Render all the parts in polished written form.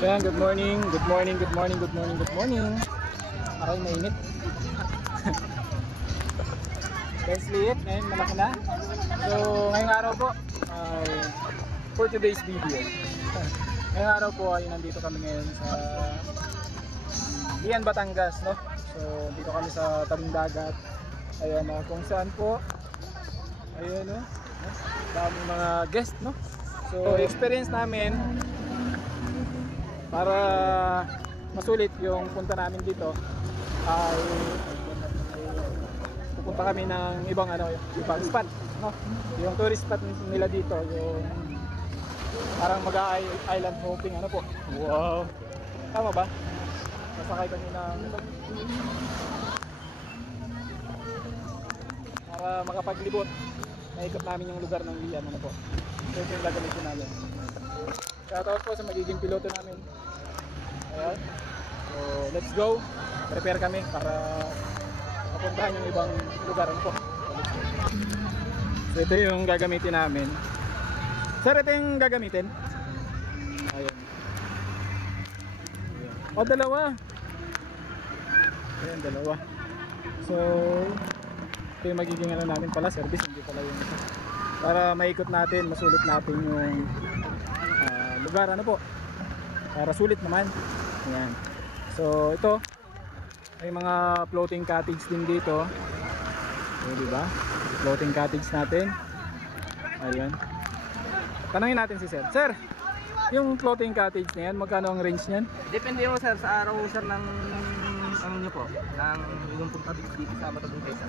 So yan, good morning. Aray, mainit. Guys, liit. Ngayon, malaki na. So, ngayong araw po, for today's video. Ngayong araw po ay nandito kami ngayon sa Lian, Batangas, no? So, dito kami sa tabing dagat. Ayan, kung saan po. Ayan, no? Daming mga guest, no? So, experience namin para masulit yung punta namin dito ay pupunta kami ng ibang ibang spot, no? Yung tourist spot nila dito, yung parang mag-island hopping po. Wow. Tama ba? Nasakay kami ng para makapaglibot. Naikot namin yung lugar ng Lian po. So ito yung gagamitin namin. Shoutout po sa magiging piloto namin. Ayan. So let's go. Prepare kami para mapuntahan yung ibang lugar po. So ito yung gagamitin namin. Sir, ito yung gagamitin. Ayan. O, dalawa. Ayan, dalawa. So ito yung magiging natin pala, service, hindi pala yung isa. Para maikot natin, masulit natin yung lugar po. Para sulit naman. Ayan. So ito may mga floating cottage din dito. So, diba? Floating cottage natin. Ayan. Tanungin natin si Sir. Sir, yung floating cottage na yan, magkano ang range niyan? Depende mo sir sa araw sir ng ano nyo po, ng yung punta dito sa Matabungkay sir.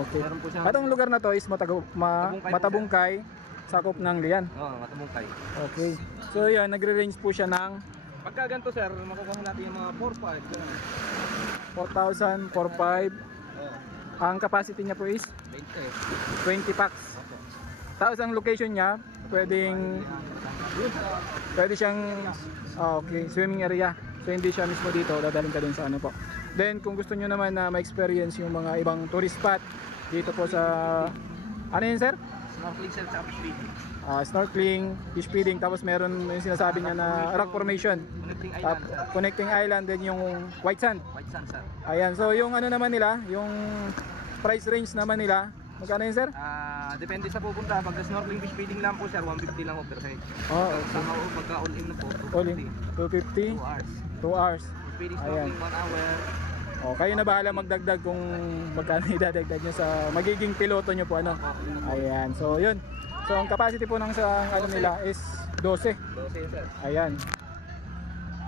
Okay. Meron po siyang Atong lugar na to is Matabungkay, sakop ng Lian. Oo, Matabungkay. Okay. So yan, nagre-range po siya ng Pagka ganito sir, makukuha natin yung mga 4,000, 4-5. 4,500. Ang capacity niya po is 20 packs. Tapos ang location niya, pwede siyang swimming area. So hindi siya mismo dito, dadalhin ka dun sa po. Then kung gusto niyo naman na ma-experience yung mga ibang tourist spot dito po sa ano yun sir? Snorkeling sir sa fish feeding. Snorkeling, fish feeding, tapos meron yung sinasabi niya na rock formation. Connecting island sir. Connecting island, then yung white sand. White sand sir. Ayan, so yung naman nila, yung price range naman nila, magkano yun sir? Depende sa pupunta. Pag snorkeling fish feeding lang po sir, 150 lang po per head. Okay. Pagka all in na po, All in, 250. 2 hours. 2 hours. Fish feeding Ayan. snorkeling 1 hour. Kayo na bahala magdagdag kung magkano idadagdag nyo sa magiging piloto nyo po Ayan, so yun. So ang capacity po ng nila is 12. 12 sir. Ayan.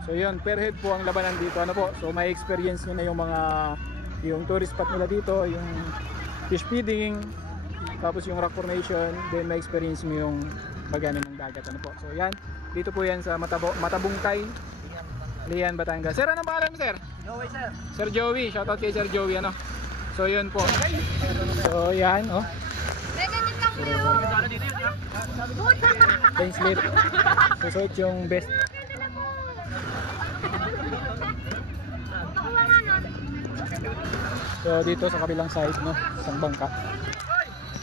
So yun, per head po ang labanan dito po. So may experience nyo na yung tourist spot nila dito, yung fish feeding, tapos yung rock formation, then may experience mo yung bagano ng dagat po. So yan, dito po yan sa Matabungkay, Lian, Batangas. Sir, anong pangalan mo sir? Joey sir. Sir Joey, shoutout kay Sir Joey So yun po. So yan Plain slip. Susuot yung best. So dito sa kabilang side isang bangka.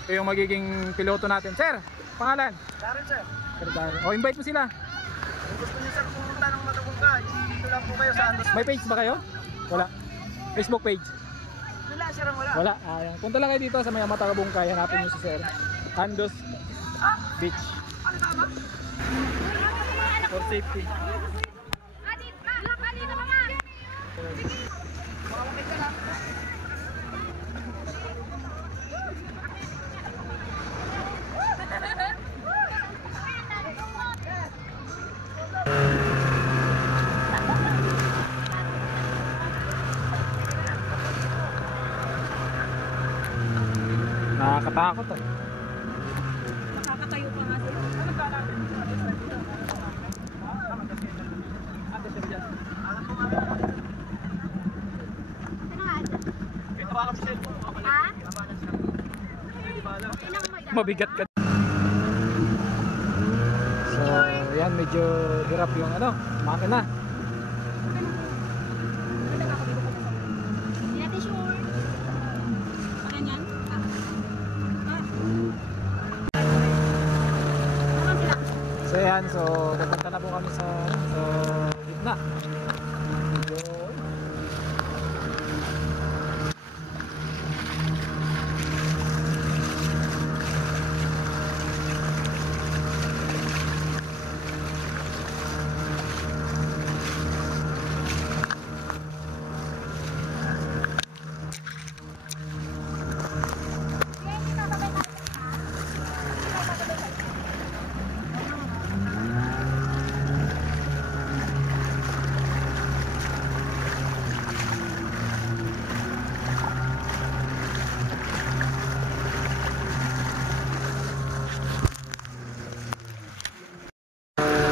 Ito yung magiging piloto natin. Sir, pangalan? Darren sir. Sir Darren. Invite mo sila. Kung gusto niyo sir pumunta ng Matabungkay, dito lang po kayo sa Andos. May page ba kayo? Wala. Facebook page? Wala sir, wala. Wala. Ayan. Punta lang kayo dito sa may Matabungkay. Hanapin nyo si Sir. Andos Beach. For safety. Nakakatakot Nakakatayo pa nga sila. Mabigat ka. So yan, medyo hirap yung makina. Hindi natin sure. Ganyan? So yan, so pupunta na po kami sa Na. Yun.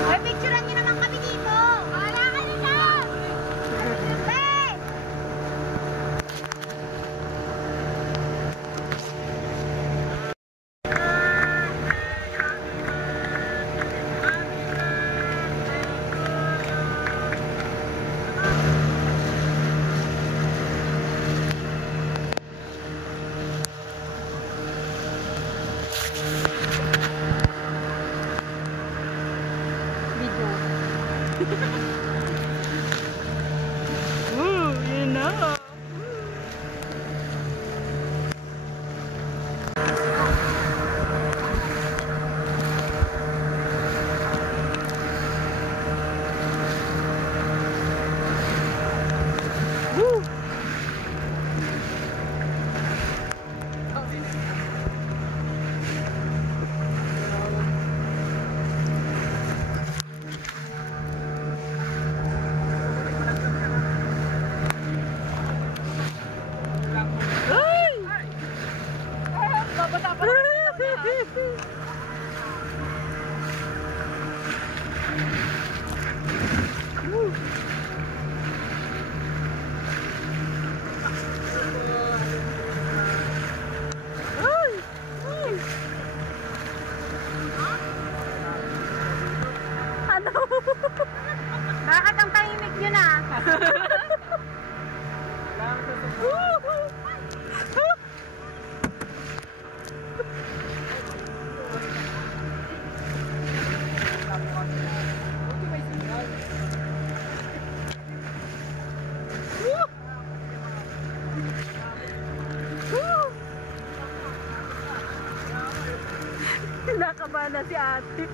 Hoy, picturean niyo naman kami dito. Wala ka nila. Hey! Yun na. Ano? Bakit ang tahimik niyo na? Nakabahan na si ate.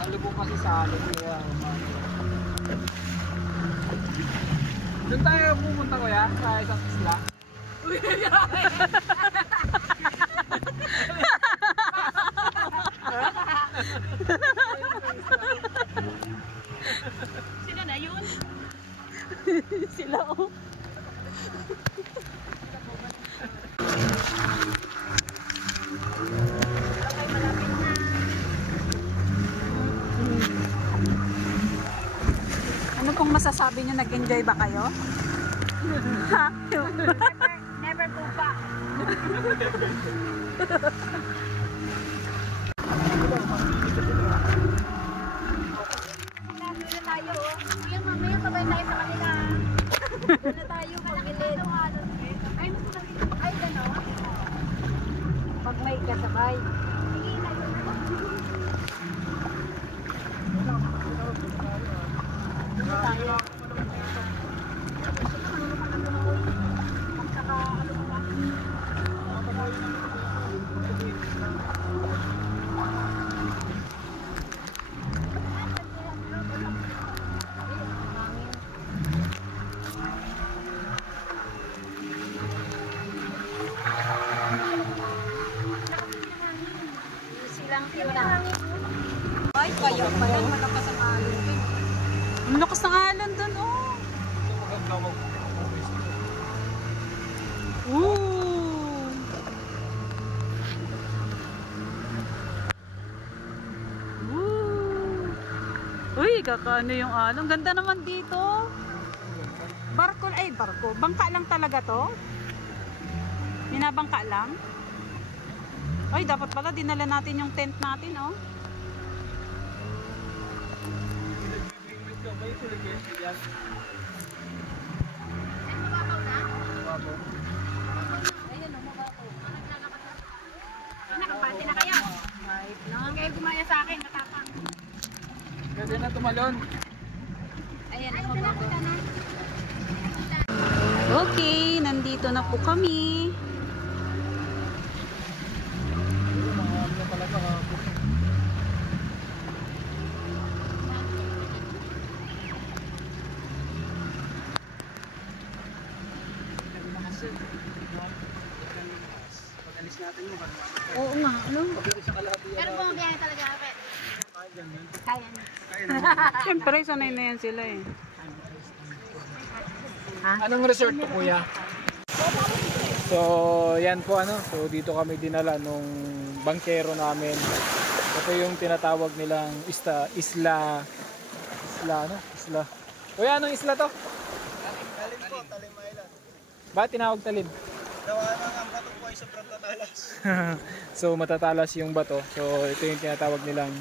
Nalubog kasi sa alin. Kaya doon tayo pupunta ko ya sa isang isla. Sila na yun? Sila oh. Ano pong masasabi niyo? Nag-enjoy ba kayo? Ha? Never go back. Nandun na tayo. Kuya, mamaya sabay tayo sa kanila. Doon na tayo pagilid. Ay, gano'n? Pag may kasabay. Sige, na yun. Kaya pala malakas ang alon dun. Ang lakas ng alon dun, oh. Ooh. Ooh. Uy, kakaano yung alon. Ganda naman dito. Barko, ay barko. Bangka lang talaga to? Binabangka lang? Ay, dapat pala dinala natin yung tent natin, oh. Ayun, mababaw. Nakapati na kayo. Huwag kayo gumaya sa akin, matapang. Pwede na tumalon. Ayan, mababaw. Okay, nandito na po kami. Pag-alis natin mo ba? Oo nga, ano? Pero bumabiyahe talaga ako. Kaya na. Siyempre, sanay na yan sila eh. Anong resort po, kuya? So, yan po ano. So, dito kami dinala nung bangkero namin. Ito yung tinatawag nilang isla. Kuya, anong isla to? Talim po, Talim Island. Bakit tinawag talim? Gawa ng ang bato po ay sobrang tatalas. So, matatalas yung bato. So, ito yung tinatawag nilang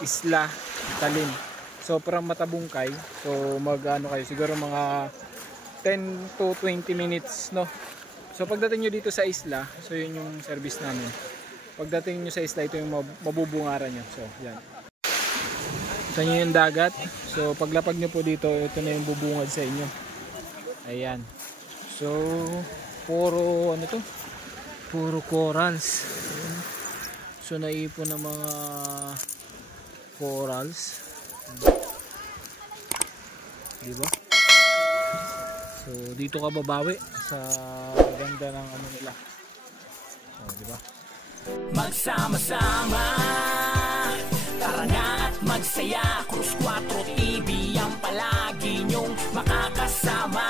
isla talim. So, parang matabungkay. So, mag-ano kayo, siguro mga 10 to 20 minutes, no? So, pagdating nyo dito sa isla, so yun yung service namin. Pagdating nyo sa isla, ito yung mabubungaran nyo. So, yan. Ito nyo yung dagat. So, paglapag nyo po dito, ito na yung bubungad sa inyo. Ayan. So, puro, ano to? Puro corals. Ayan. So, naipon ng mga corals. Diba? So dito ka babawi sa ganda ng ano nila. Oh, diba? Magsama-sama, tara na at magsaya. Cruz 4 TV ang palagi nyong makakasama.